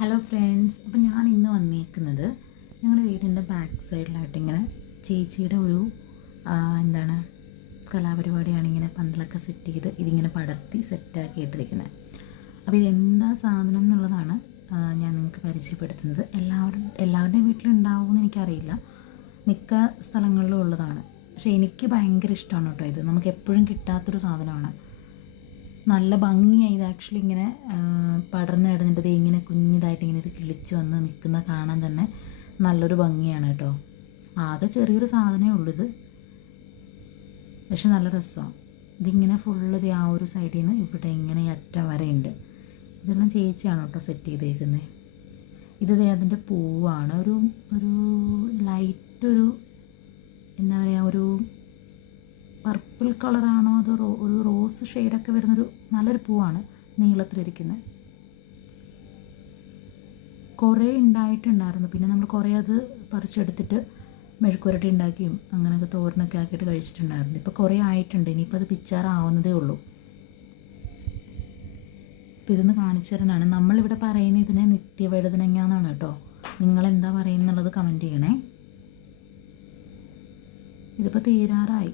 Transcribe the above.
Hello friends അപ്പം ഞാൻ ഇന്ന് വന്നേക്കുന്നത് ഞങ്ങളുടെ വീടിന്റെ ബാക്ക് സൈഡിലായിട്ട് ഇങ്ങനെ ചേച്ചിയുടെ ഒരു എന്താണ് കലാപരിപാടിയാണ് ഇങ്ങനെ പന്തലൊക്കെ സെറ്റ് ചെയ്ത് ഇതിങ്ങനെ പടർത്തി സെറ്റാക്കി ഇട്ടിരിക്കുന്നത് അപ്പോൾ ഇതെന്താ സാധനം എന്നുള്ളതാണ് ഞാൻ നിങ്ങൾക്ക് പരിചയപ്പെടുത്തുന്നത്. എല്ലാവരും എല്ലാവരുടെയും വീട്ടിലുണ്ടാവുമെന്ന് എനിക്കറിയില്ല. മിക്ക സ്ഥലങ്ങളിലും ഉള്ളതാണ്. പക്ഷേ എനിക്ക് ഭയങ്കര ഇഷ്ടമാണ് കേട്ടോ ഇത്. നമുക്ക് എപ്പോഴും കിട്ടാത്തൊരു സാധനമാണ്. നല്ല ഭംഗിയായി ഇത് ആക്ച്വലി ഇങ്ങനെ പടർന്ന് കിടന്നിട്ട് ഇങ്ങനെ കുഞ്ഞിതായിട്ട് ഇങ്ങനെ ഇത് കിളിച്ച് വന്ന് നിൽക്കുന്ന കാണാൻ തന്നെ നല്ലൊരു ഭംഗിയാണ് കേട്ടോ. ആകെ ചെറിയൊരു സാധനമേ ഉള്ളൂ ഇത്. പക്ഷെ നല്ല രസമാണ് ഇതിങ്ങനെ ഫുള്ള് ഇത് ആ ഒരു സൈഡിൽ നിന്ന് ഇവിടെ ഇങ്ങനെ അറ്റം വരെ ഉണ്ട് ഇതെല്ലാം ചേച്ചിയാണ് കേട്ടോ സെറ്റ് ചെയ്തേക്കുന്നത് ഇത് അതിന്റെ പൂവാണ്. ഒരു ഒരു ലൈറ്റ് ഒരു എന്താ പറയുക ഒരു പർപ്പിൾ കളറാണോ അതോ റോ ഒരു റോസ് ഷെയ്ഡൊക്കെ വരുന്നൊരു നല്ലൊരു പൂവാണ് നീളത്തിലിരിക്കുന്നത് കുറേ ഉണ്ടായിട്ടുണ്ടായിരുന്നു പിന്നെ നമ്മൾ കുറേ അത് പറിച്ചെടുത്തിട്ട് മെഴുക്കുരട്ടി ഉണ്ടാക്കിയും അങ്ങനെയൊക്കെ തോരനൊക്കെ ആക്കിയിട്ട് കഴിച്ചിട്ടുണ്ടായിരുന്നു. ഇപ്പോൾ കുറേ ആയിട്ടുണ്ട്. ഇനിയിപ്പോൾ അത് പിച്ചാറാവുന്നതേ ഉള്ളൂ. അപ്പോൾ ഇതൊന്ന് കാണിച്ചു തരാനാണ്. നമ്മളിവിടെ പറയുന്ന ഇതിനെ നിത്യവഴുതനങ്ങ എന്നാണ് കേട്ടോ. നിങ്ങളെന്താ പറയുന്നുള്ളത് കമന്റ് ചെയ്യണേ. ഇതിപ്പോൾ തീരാറായി.